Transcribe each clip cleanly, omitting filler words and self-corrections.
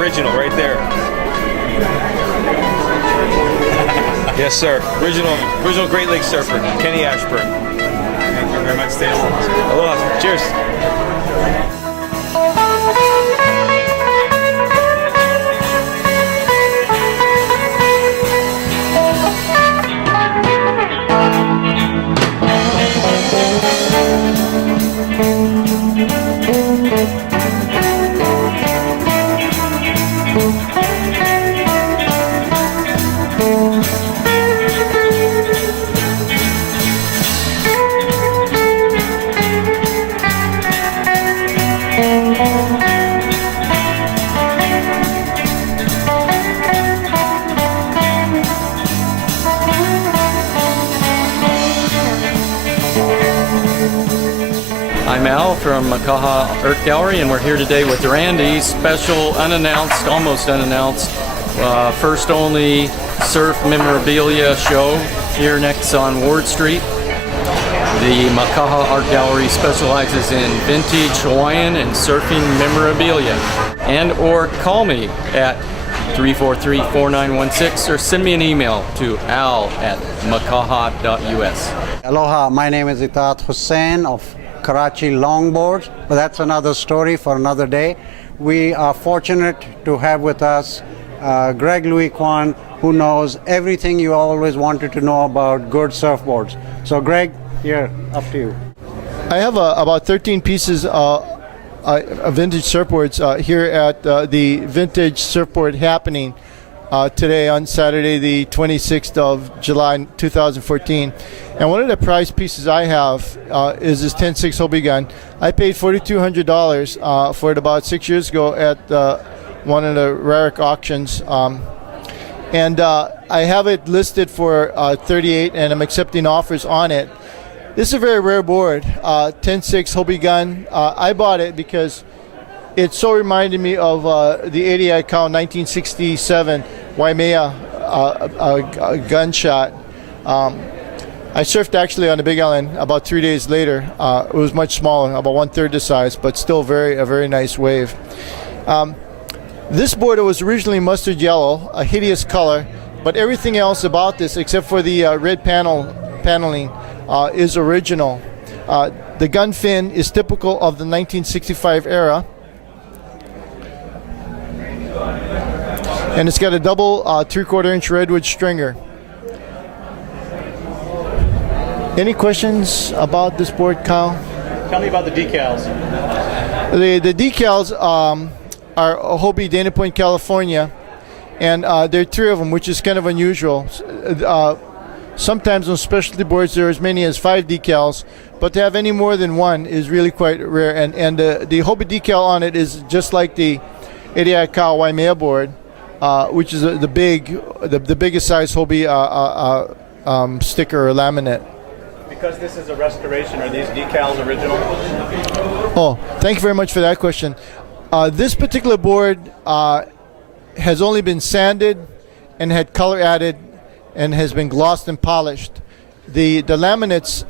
original right there. Yes, sir. Original Great Lakes surfer, Kenny Ashburn. Thank you very much. Stay aloha. Aloha. Cheers. I'm Al from Makaha Art Gallery, and we're here today with Randy's special, unannounced, almost unannounced, first only surf memorabilia show here next on Ward Street. The Makaha Art Gallery specializes in vintage Hawaiian and surfing memorabilia. And or call me at 343-4916 or send me an email to al@makaha.us. Aloha, my name is Itat Hussain of Karachi Longboards, but that's another story for another day. We are fortunate to have with us Greg Louis Kwan, who knows everything you always wanted to know about good surfboards. So Greg, here, up to you. I have about 13 pieces of vintage surfboards here at the Vintage Surfboard Happening today on Saturday the 26th of July 2014. And one of the prize pieces I have is this 10.6 Hobie gun. I paid $4,200 for it about 6 years ago at one of the Rarick auctions. And I have it listed for $38, and I'm accepting offers on it. This is a very rare board, 10.6 Hobie gun. I bought it because it so reminded me of the 80 Cal 1967 Waimea gunshot. I surfed actually on the Big Island about 3 days later. It was much smaller, about 1/3 the size, but still a very nice wave. This board was originally mustard yellow, a hideous color, but everything else about this, except for the red paneling, is original. The gun fin is typical of the 1965 era. And it's got a double 3/4 inch redwood stringer. Any questions about this board, Kyle? Tell me about the decals. The decals are Hobie, Dana Point, California, and there are 3 of them, which is kind of unusual. Sometimes on specialty boards there are as many as 5 decals, but to have any more than 1 is really quite rare. And the Hobie decal on it is just like the 80 Cal Waimea board, which is the biggest size Hobie sticker or laminate. Because this is a restoration, are these decals original? Oh, thank you very much for that question. This particular board has only been sanded and had color added and has been glossed and polished. The laminates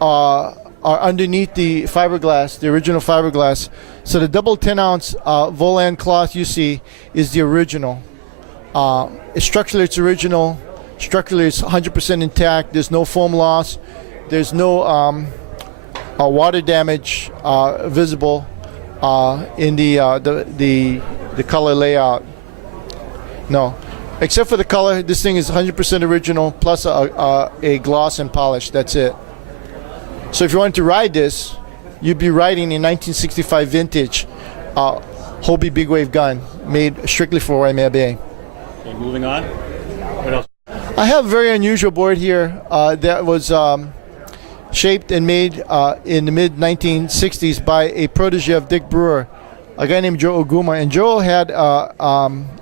are underneath the fiberglass, the original fiberglass. So the double 10-ounce Volan cloth you see is the original. Structurally, it's original. Structurally, it's 100% intact. There's no foam loss. There's no water damage visible in the color layout. No, except for the color. This thing is 100% original plus a gloss and polish. That's it. So if you wanted to ride this, you'd be riding a 1965 vintage Hobie big wave gun made strictly for Waimea Bay. Okay, moving on. What else? I have a very unusual board here that was shaped and made in the mid-1960s by a protege of Dick Brewer, a guy named Joe Oguma. And Joe had a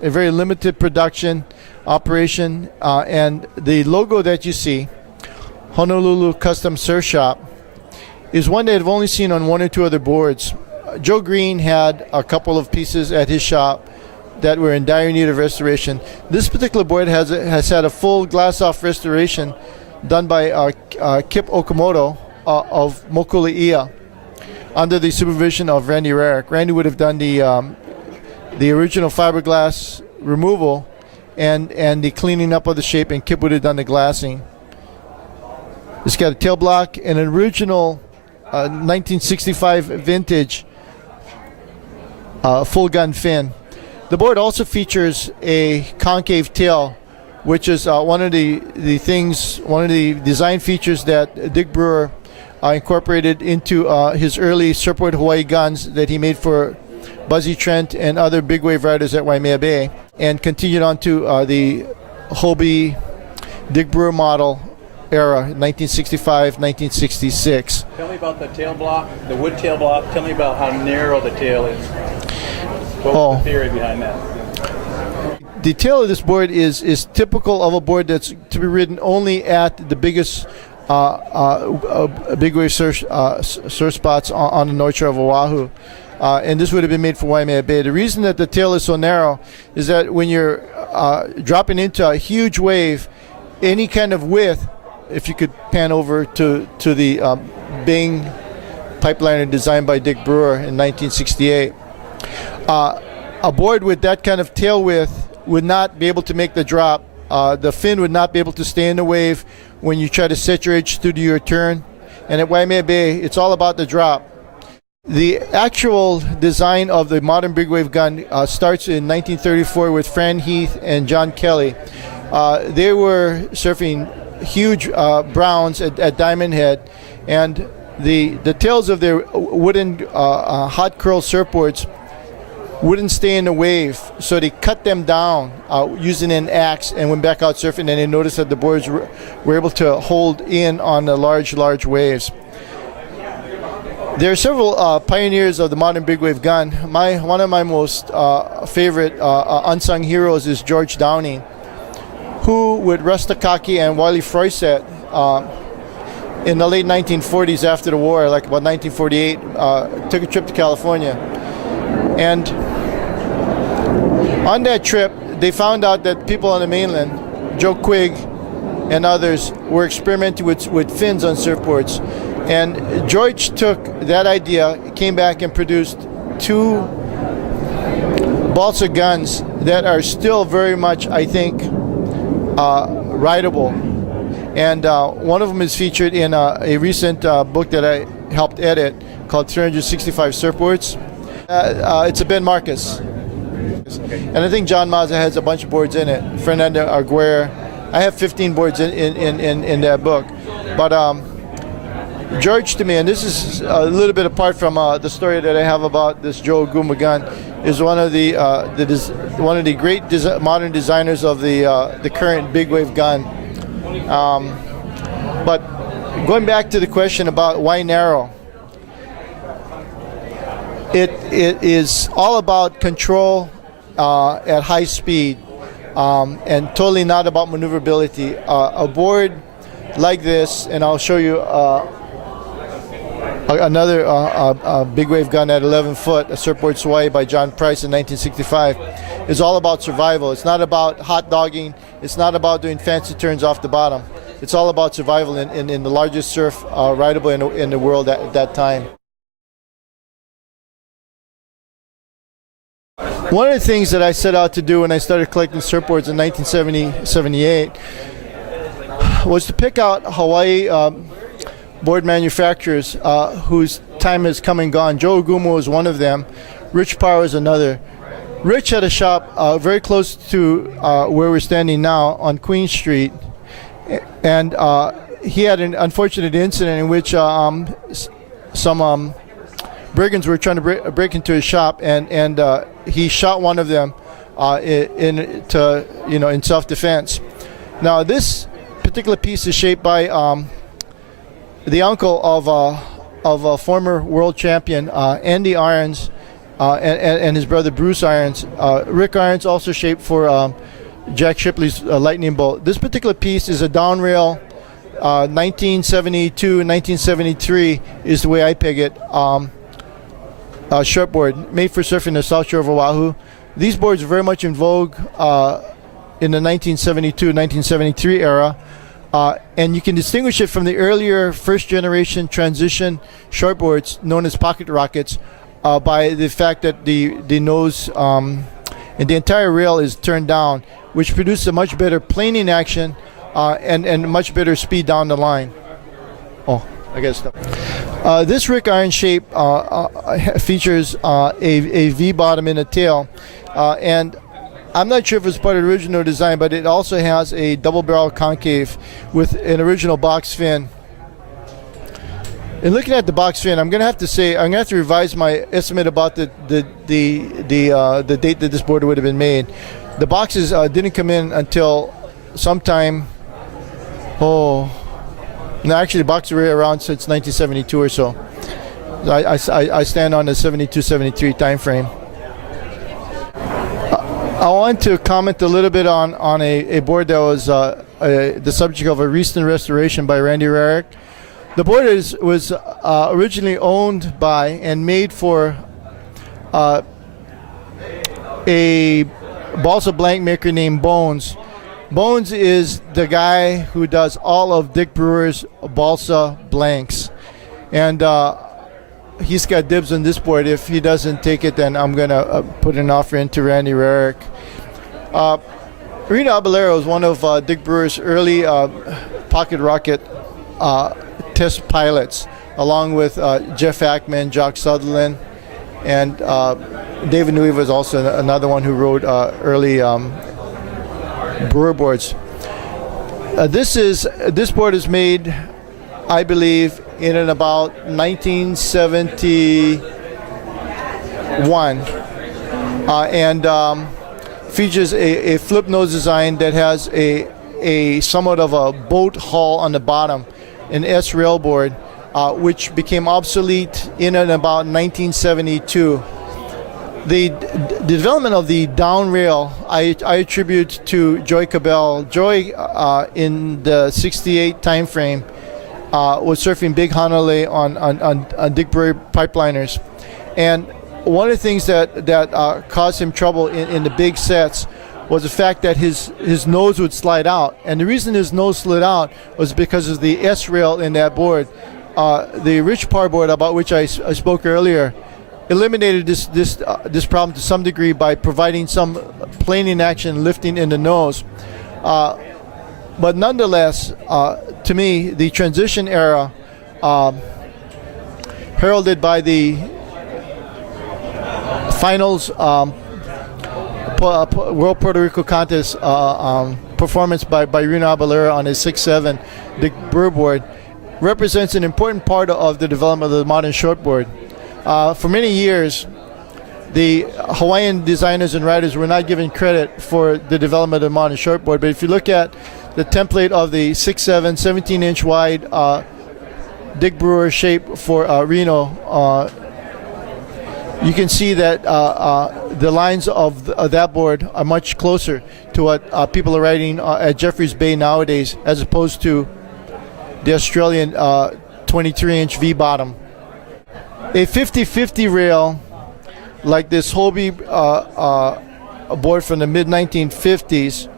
very limited production operation, and the logo that you see, Honolulu Custom Surf Shop, is one that I've only seen on 1 or 2 other boards. Joe Green had a couple of pieces at his shop that were in dire need of restoration. This particular board has had a full glass-off restoration done by Kip Okamoto of Mokuleia under the supervision of Randy Rarick. Randy would have done the the original fiberglass removal and the cleaning up of the shape, and Kip would have done the glassing. It's got a tail block and an original 1965 vintage full gun fin. The board also features a concave tail, which is one of the design features that Dick Brewer incorporated into his early Surfboard Hawaii guns that he made for Buzzy Trent and other big wave riders at Waimea Bay, and continued on to the Hobie Dick Brewer model era, 1965, 1966. Tell me about the tail block, the wood tail block. Tell me about how narrow the tail is. What was the theory behind that? The tail of this board is typical of a board that's to be ridden only at the biggest big wave surf spots on the North Shore of Oahu. And this would have been made for Waimea Bay. The reason that the tail is so narrow is that when you're dropping into a huge wave, any kind of width, if you could pan over to the Bing pipeliner designed by Dick Brewer in 1968, a board with that kind of tail width would not be able to make the drop. The fin would not be able to stay in the wave when you try to set your edge to do your turn. And at Waimea Bay, it's all about the drop. The actual design of the modern big wave gun starts in 1934 with Fran Heath and John Kelly. They were surfing huge browns at Diamond Head, and the tails of their wooden hot curl surfboards wouldn't stay in the wave, so they cut them down using an axe and went back out surfing, and they noticed that the boards were able to hold in on the large waves. There are several pioneers of the modern big wave gun. One of my most favorite unsung heroes is George Downing, who with Russ Takaki and Wiley Froisett in the late 1940s after the war, like about 1948, took a trip to California. And on that trip, they found out that people on the mainland, Joe Quigg and others, were experimenting with fins on surfboards. And George took that idea, came back and produced two balsa guns that are still very much, I think, rideable. And one of them is featured in a recent book that I helped edit called 365 Surfboards. It's a Ben Marcus. And I think John Mazza has a bunch of boards in it. Fernando Arguer. I have 15 boards in that book. But George, to me, and this is a little bit apart from the story that I have about this Joe Guma gun, is one of the great modern designers of the current big wave gun. But going back to the question about why narrow, it is all about control at high speed, and totally not about maneuverability. A board like this, and I'll show you another big wave gun at 11 foot, a Surfboard Hawaii by John Price in 1965, is all about survival. It's not about hot dogging. It's not about doing fancy turns off the bottom. It's all about survival in the largest surf rideable in the world at that time. One of the things that I set out to do when I started collecting surfboards in 1978 was to pick out Hawaii board manufacturers whose time has come and gone. Joe Oguma was one of them. Rich Power is another. Rich had a shop very close to where we're standing now on Queen Street, and he had an unfortunate incident in which some brigands were trying to break into his shop, and he shot one of them in self-defense. Now, this particular piece is shaped by the uncle of a former world champion, Andy Irons, and his brother Bruce Irons. Rick Irons also shaped for Jack Shipley's Lightning Bolt. This particular piece is a downrail 1972 and 1973 is the way I peg it. Shortboard made for surfing the South Shore of Oahu. These boards are very much in vogue in the 1972-1973 era, and you can distinguish it from the earlier first-generation transition shortboards known as pocket rockets. by the fact that the nose and the entire rail is turned down, which produces a much better planing action and much better speed down the line. Oh, I guess. This Rick iron shape features a V bottom in the tail, and I'm not sure if it's part of the original design, but it also has a double barrel concave with an original box fin. And looking at the box fin, I'm gonna have to revise my estimate about the date that this board would have been made. The boxes didn't come in until sometime. No, actually, the boxes were around since 1972 or so. I stand on the 72, 73 time frame. I want to comment a little bit on a board that was the subject of a recent restoration by Randy Rarick. The board was originally owned by and made for a balsa blank maker named Bones. Bones is the guy who does all of Dick Brewer's balsa blanks. And he's got dibs on this board. If he doesn't take it, then I'm going to put an offer into Randy Rarick. Reno Abellero is one of Dick Brewer's early pocket rocket test pilots, along with Jeff Ackman, Jock Sutherland, and David Newey was also another one who rode early Brewer boards. This board is made, I believe, in and about 1971, and features a flip nose design that has a somewhat of a boat hull on the bottom, an S rail board, which became obsolete in and about 1972. The development of the down rail I attribute to Joy Cabell. Joy, in the 68 time frame, was surfing Big Honolulu on Dick Brewer pipeliners. And one of the things that caused him trouble in the big sets was the fact that his nose would slide out. And the reason his nose slid out was because of the S rail in that board. The Rich Par board, about which I spoke earlier, eliminated this problem to some degree by providing some planing action, lifting in the nose. But nonetheless, to me, the transition era, heralded by the finals World Puerto Rico Contest performance by Reno Abellero on his 6.7 Dick Brewer board, represents an important part of the development of the modern shortboard. For many years, the Hawaiian designers and writers were not given credit for the development of the modern shortboard, but if you look at the template of the 6.7, 17-inch wide Dick Brewer shape for Reno, you can see that the lines of that board are much closer to what people are writing at Jeffreys Bay nowadays, as opposed to the Australian 23-inch V-bottom. A 50-50 rail, like this Hobie board from the mid-1950s,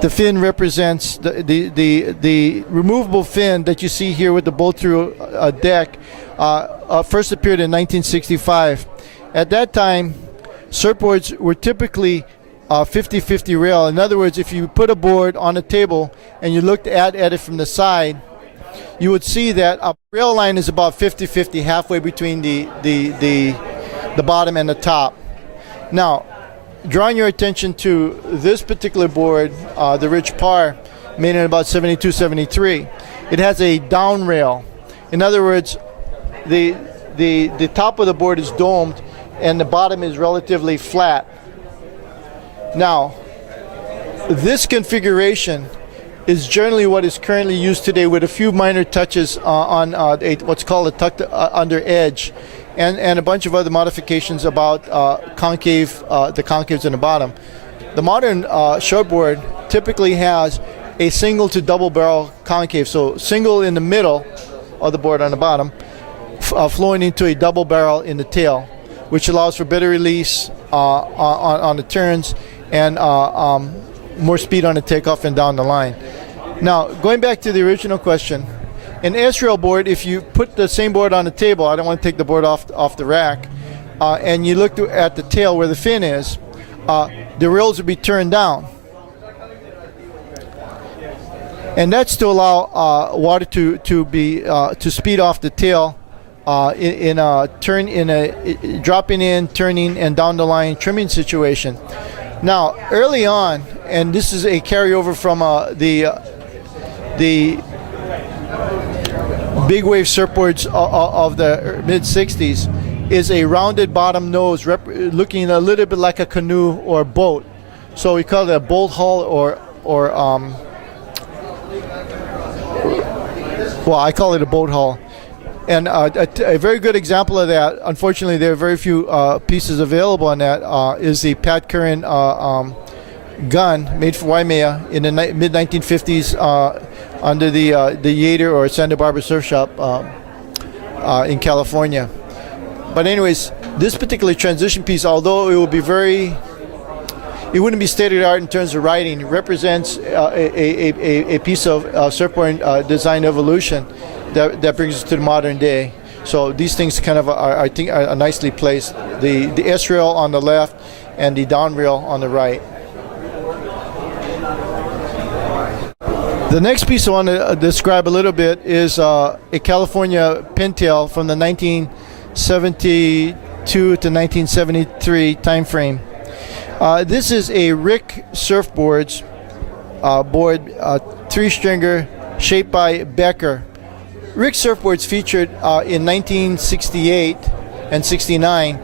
the fin represents the removable fin that you see here with the bolt-through deck. First appeared in 1965. At that time, surfboards were typically 50-50 rail. In other words, if you put a board on a table and you looked at it from the side, you would see that a rail line is about 50-50, halfway between the bottom and the top. Now, drawing your attention to this particular board, the Rich Par, made in about 72, 73, it has a down rail. In other words, the top of the board is domed and the bottom is relatively flat. Now, this configuration is generally what is currently used today, with a few minor touches on what's called a tucked under edge, and a bunch of other modifications about the concaves in the bottom. The modern shortboard typically has a single to double barrel concave, so single in the middle of the board on the bottom, flowing into a double barrel in the tail, which allows for better release on the turns and more speed on the takeoff and down the line. Now, going back to the original question, an S-rail board, if you put the same board on the table, I don't want to take the board off the rack, and you look at the tail where the fin is, the rails would be turned down. And that's to allow water to speed off the tail in a dropping in, turning, and down the line trimming situation. Now, early on, and this is a carryover from the big wave surfboards of the mid '60s, is a rounded bottom nose, looking a little bit like a canoe or boat. So we call it a boat hull, or well, I call it a boat hull. And a very good example of that, unfortunately there are very few pieces available on that, is the Pat Curran gun made for Waimea in the mid-1950s under the Yater or Santa Barbara Surf Shop in California. But anyways, this particular transition piece, although it will be it wouldn't be state-of-the-art in terms of writing, it represents a piece of surfboard design evolution that brings us to the modern day. So these things kind of I think are nicely placed. The S rail on the left and the down rail on the right. The next piece I want to describe a little bit is a California pintail from the 1972 to 1973 time frame. This is a Rick surfboards board, 3-stringer, shaped by Becker. Rick surfboards featured in 1968 and 69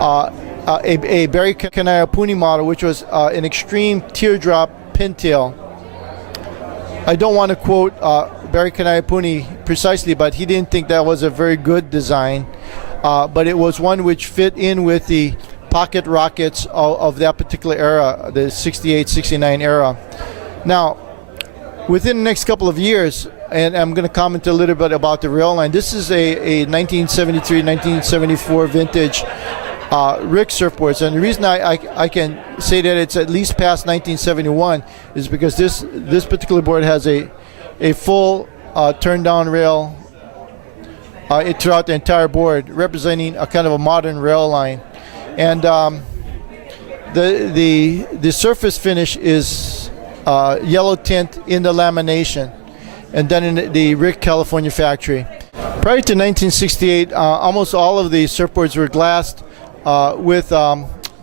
a Barry Kanayapuni model, which was an extreme teardrop pintail. I don't want to quote Barry Kanayapuni precisely, but he didn't think that was a very good design. But it was one which fit in with the pocket rockets of that particular era, the 68, 69 era. Now, within the next couple of years, and I'm going to comment a little bit about the rail line. This is a 1973, 1974 vintage Rick surfboards, and the reason I can say that it's at least past 1971 is because this particular board has a full turn down rail throughout the entire board, representing a kind of a modern rail line, and the surface finish is yellow tint in the lamination, and done in the Rick, California factory. Prior to 1968, almost all of the surfboards were glassed with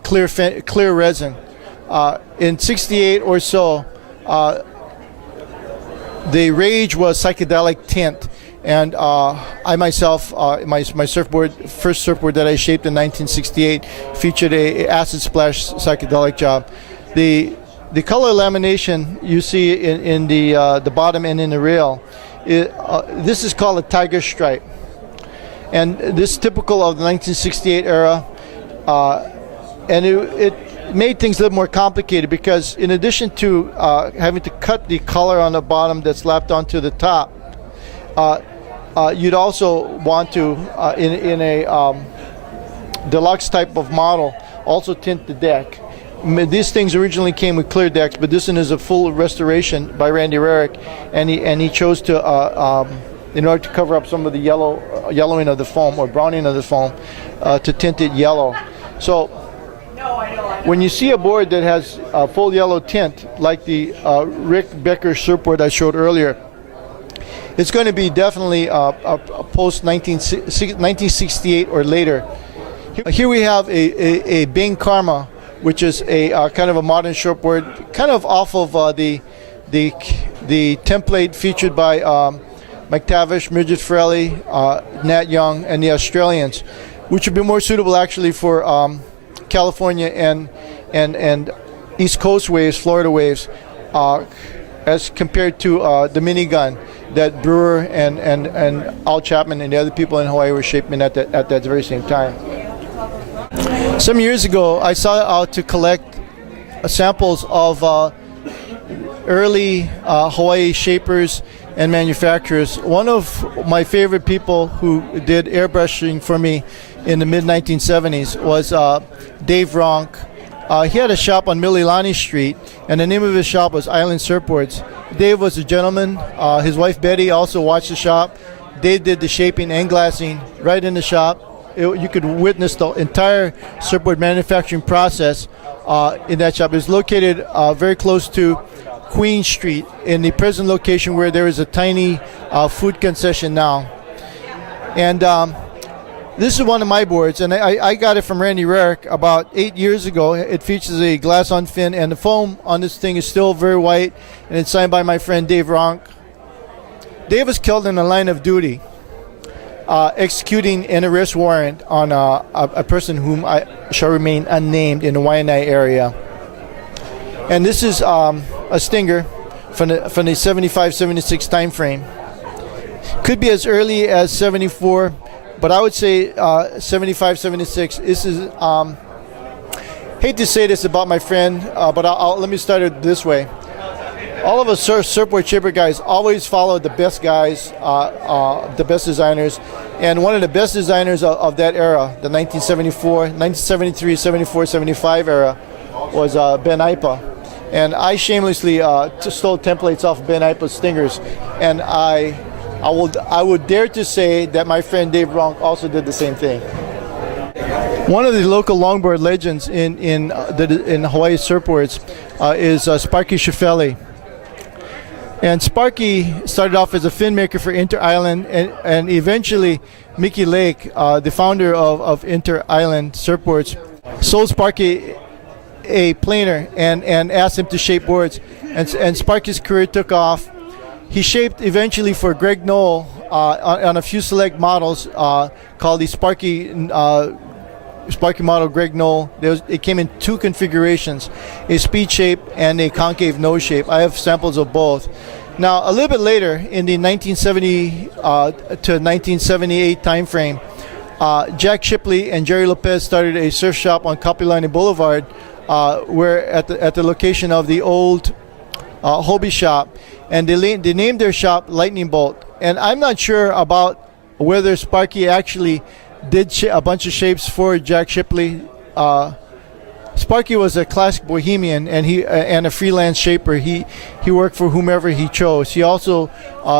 clear resin. In 68 or so, the rage was psychedelic tint, and I myself, my first surfboard that I shaped in 1968 featured a acid splash psychedelic job. The color lamination you see in the bottom and in the rail, this is called a tiger stripe, and this is typical of the 1968 era, and it made things a little more complicated because in addition to having to cut the color on the bottom that's lapped onto the top, you'd also want to, in a deluxe type of model, also tint the deck. These things originally came with clear decks, but this one is a full restoration by Randy Rarick, and he chose to, in order to cover up some of the yellowing of the foam or browning of the foam, to tint it yellow. So when you see a board that has a full yellow tint, like the Rick Becker surfboard I showed earlier, it's going to be definitely a post 1968 or later. Here we have a Bing Karma, which is a kind of a modern shortboard, kind of off of the template featured by McTavish, Midget Frelly, Nat Young, and the Australians, which would be more suitable actually for California and East Coast waves, Florida waves, as compared to the minigun that Brewer and Al Chapman and the other people in Hawaii were shaping at that very same time. Some years ago, I set out to collect samples of early Hawaii shapers and manufacturers. One of my favorite people who did airbrushing for me in the mid-1970s was Dave Ronk. He had a shop on Mililani Street, and the name of his shop was Island Surfboards. Dave was a gentleman. His wife Betty also watched the shop. Dave did the shaping and glassing right in the shop. you could witness the entire surfboard manufacturing process in that shop. It's located very close to Queen Street in the present location where there is a tiny food concession now. And this is one of my boards, and I got it from Randy Rarick about 8 years ago. It features a glass on fin, and the foam on this thing is still very white, and it's signed by my friend Dave Ronk. Dave was killed in the line of duty, executing an arrest warrant on a person whom I shall remain unnamed in the Waianae area. And this is a Stinger from the 75-76 time frame. Could be as early as 74, but I would say 75-76. This is, hate to say this about my friend, but let me start it this way. All of us surfboard shaper guys always follow the best guys, the best designers, and one of the best designers of that era, the 1974, 1973, 74, 75 era, was Ben Ipa. And I shamelessly stole templates off Ben Ipa's Stingers, and I would dare to say that my friend Dave Ronk also did the same thing. One of the local longboard legends in Hawaii surfboards is Sparky Schiffelli. And Sparky started off as a fin maker for Inter Island, and eventually Mickey Lake, the founder of Inter Island Surfboards, sold Sparky a planer and asked him to shape boards. And Sparky's career took off. He shaped eventually for Greg Knoll on a few select models called the Sparky model Greg Knoll. It came in two configurations, a speed shape and a concave nose shape. I have samples of both. Now, a little bit later, in the 1970 to 1978 time frame, Jack Shipley and Jerry Lopez started a surf shop on Kapilani Boulevard, where at the location of the old Hobie shop, and they named their shop Lightning Bolt. And I'm not sure about whether Sparky actually did a bunch of shapes for Jack Shipley. Sparky was a classic bohemian, and a freelance shaper. He worked for whomever he chose. He also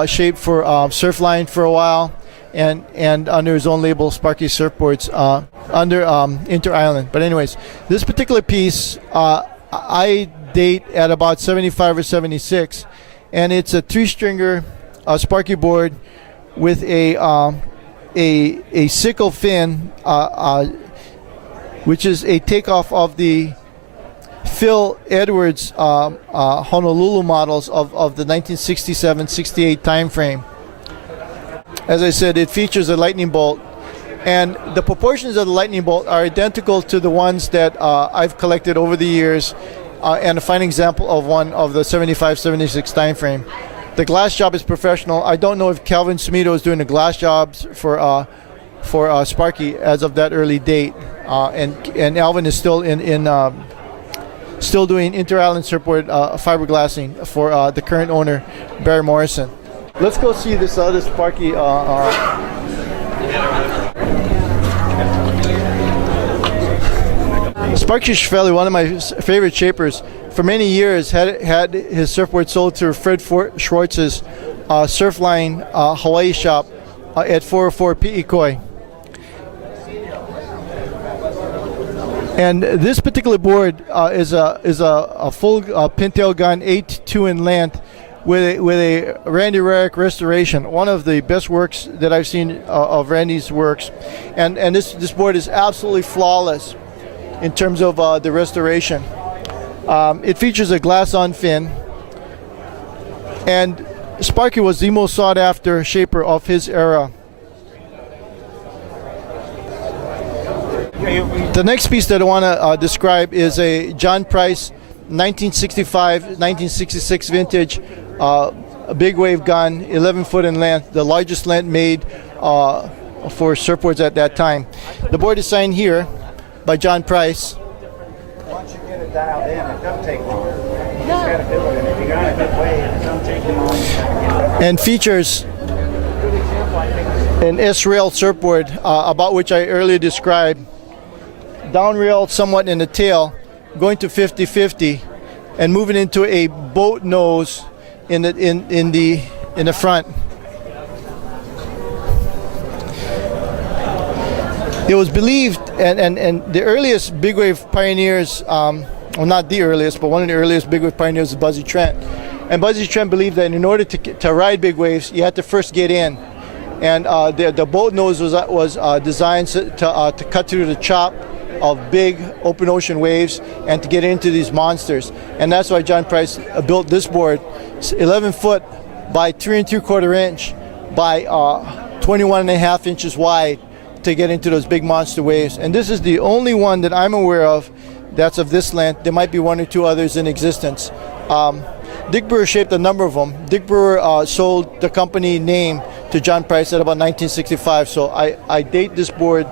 shaped for Surfline for a while, and under his own label, Sparky Surfboards, under Inter Island. But anyways, this particular piece I date at about 75 or 76, and it's a 3-stringer Sparky board with a sickle fin, which is a takeoff of the Phil Edwards Honolulu models of the 1967-68 time frame. As I said, it features a lightning bolt, and the proportions of the lightning bolt are identical to the ones that I've collected over the years, and a fine example of one of the 75-76 time frame. The glass job is professional. I don't know if Calvin Smito is doing the glass jobs for Sparky as of that early date, and Alvin is still still doing inter-island surfboard fiberglassing for the current owner, Barry Morrison. Let's go see this other Sparky. Sparky Schiffelli, one of my favorite shapers, for many years had his surfboard sold to Fred Schwartz's Surfline Hawaii shop at 404 Pi'ikoi. And this particular board is a full pintail gun, 8'2" in length, with a Randy Rarick restoration, one of the best works that I've seen of Randy's works. And this board is absolutely flawless in terms of the restoration. It features a glass-on fin, and Sparky was the most sought-after shaper of his era. The next piece that I want to describe is a John Price 1965-1966 vintage a big wave gun, 11 foot in length, the largest length made for surfboards at that time. The board is signed here by John Price. Once you get it dialed in, it doesn't take long. You just got to do it, and if you got a good wave, it doesn't take long. And features an S-rail surfboard, about which I earlier described. Down rail somewhat in the tail, going to 50-50, and moving into a boat nose in the front. It was believed, and the earliest big wave pioneers, well, not the earliest, but one of the earliest big wave pioneers is Buzzy Trent. And Buzzy Trent believed that in order to ride big waves, you had to first get in. And the boat nose was designed to cut through the chop of big open ocean waves and to get into these monsters. And that's why John Price built this board. It's 11 foot by 3 3/4 inch by 21.5 inches wide to get into those big monster waves. And this is the only one that I'm aware of that's of this length. There might be one or two others in existence. Dick Brewer shaped a number of them. Dick Brewer sold the company name to John Price at about 1965. So I date this board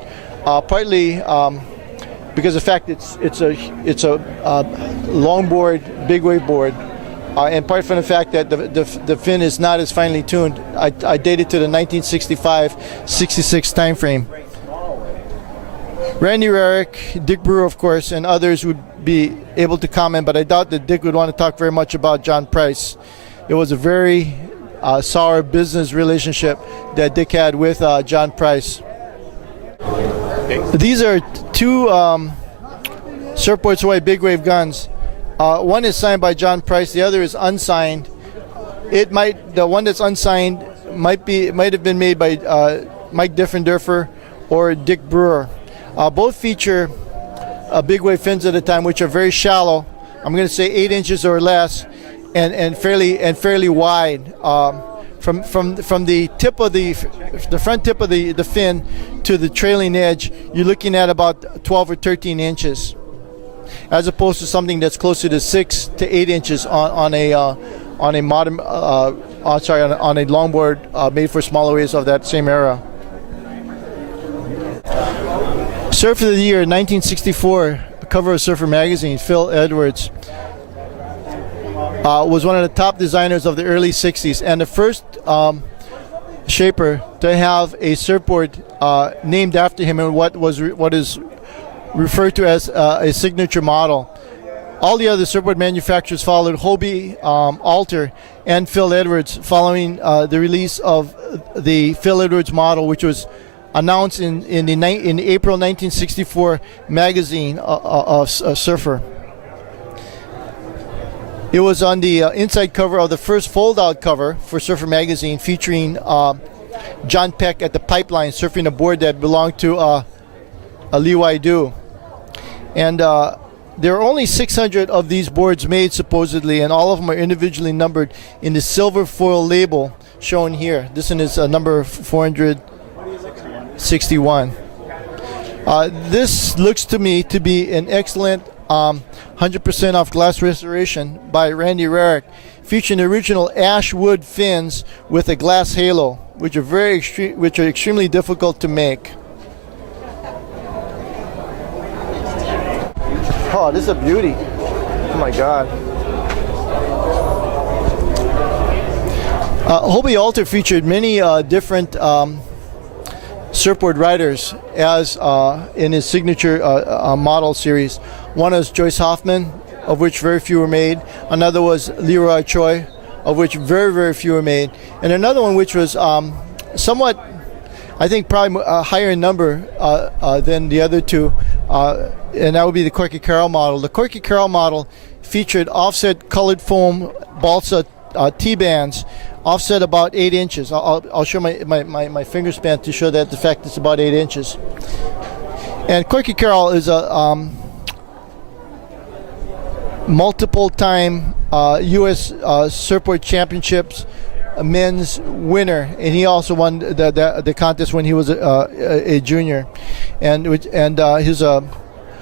partly because of the fact it's a long board, big wave board, and part from the fact that the fin is not as finely tuned. I date it to the 1965-66 time frame. Randy Rarick, Dick Brewer, of course, and others would be able to comment, but I doubt that Dick would want to talk very much about John Price. It was a very sour business relationship that Dick had with John Price. These are two Surfboard Hawaii big wave guns. One is signed by John Price, the other is unsigned. The one that's unsigned might have been made by Mike Diffenderfer or Dick Brewer. Both feature big wave fins at the time, which are very shallow. I'm going to say 8 inches or less, and fairly wide. From the tip of the front tip of the fin to the trailing edge, you're looking at about 12 or 13 inches, as opposed to something that's closer to 6 to 8 inches on a modern on a longboard made for smaller waves of that same era. Surfer of the Year, 1964, cover of Surfer magazine. Phil Edwards was one of the top designers of the early 60s and the first shaper to have a surfboard named after him and what is referred to as a signature model. All the other surfboard manufacturers followed Hobie, Alter, and Phil Edwards following the release of the Phil Edwards model, which was announced in April 1964 magazine of Surfer. It was on the inside cover of the first fold-out cover for Surfer magazine, featuring John Peck at the pipeline surfing a board that belonged to a Lee Wai-Do. And there are only 600 of these boards made, supposedly, and all of them are individually numbered in the silver foil label shown here. This one is number 461. This looks to me to be an excellent 100% off glass restoration by Randy Rarick, featuring the original ash wood fins with a glass halo, which are extremely difficult to make. Oh, this is a beauty! Oh my God. Hobie Alter featured many different surfboard riders as in his signature model series. One was Joyce Hoffman, of which very few were made. Another was Leroy Choi, of which very, very few were made. And another one which was somewhat, I think, probably a higher in number than the other two, and that would be the Corky Carroll model. The Corky Carroll model featured offset colored foam balsa T-bands, offset about 8 inches. I'll show my finger span to show that the fact it's about 8 inches. And Corky Carroll is a multiple-time U.S. Surfboard Championships men's winner, and he also won the contest when he was a junior, and he's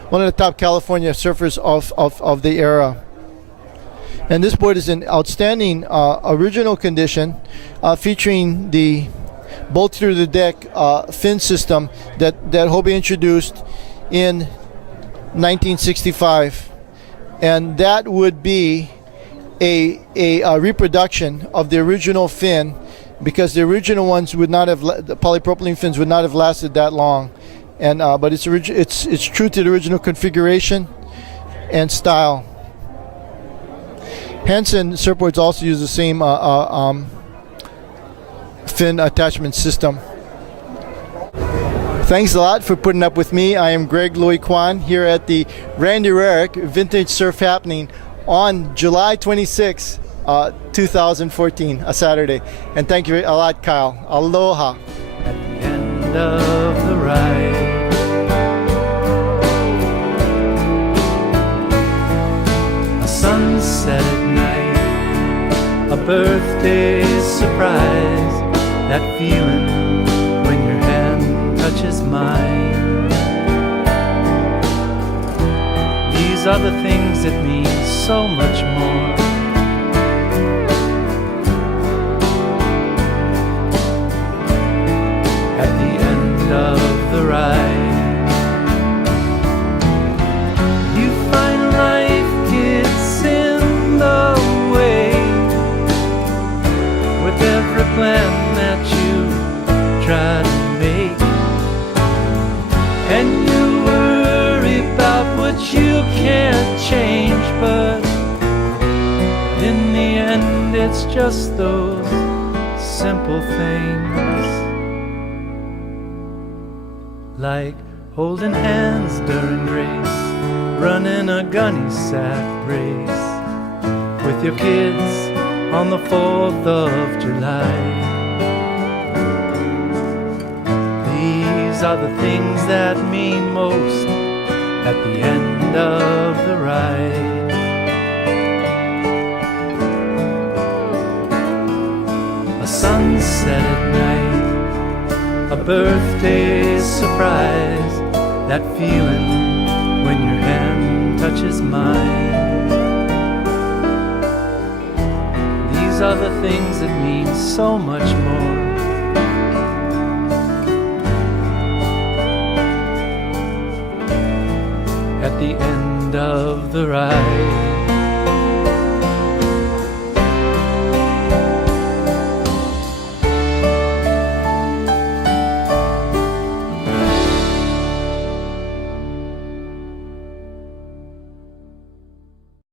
one of the top California surfers of the era. And this board is in outstanding original condition, featuring the bolt through the deck fin system that Hobie introduced in 1965, and that would be a reproduction of the original fin, because the original ones would not have the polypropylene fins would not have lasted that long, and but it's true to the original configuration and style. Hansen surfboards also use the same fin attachment system. Thanks a lot for putting up with me. I am Greg Louis Kwan here at the Randy Rarick Vintage Surf Happening on July 26, 2014, a Saturday. And thank you a lot, Kyle. Aloha. At the end of the ride, a sunset at night, a birthday surprise, that feeling when your hand touches mine. These are the things that mean so much more. At the end of the ride, you find life gets in the way with every plan that you try to make, and you worry about what you can't change, but in the end it's just those simple things, like holding hands during grace, running a gunny sack race with your kids on the 4th of July. These are the things that mean most at the end of the ride. A sunset at night, a birthday surprise, that feeling when your hand touches mine. These are the things that mean so much more. At the end of the ride.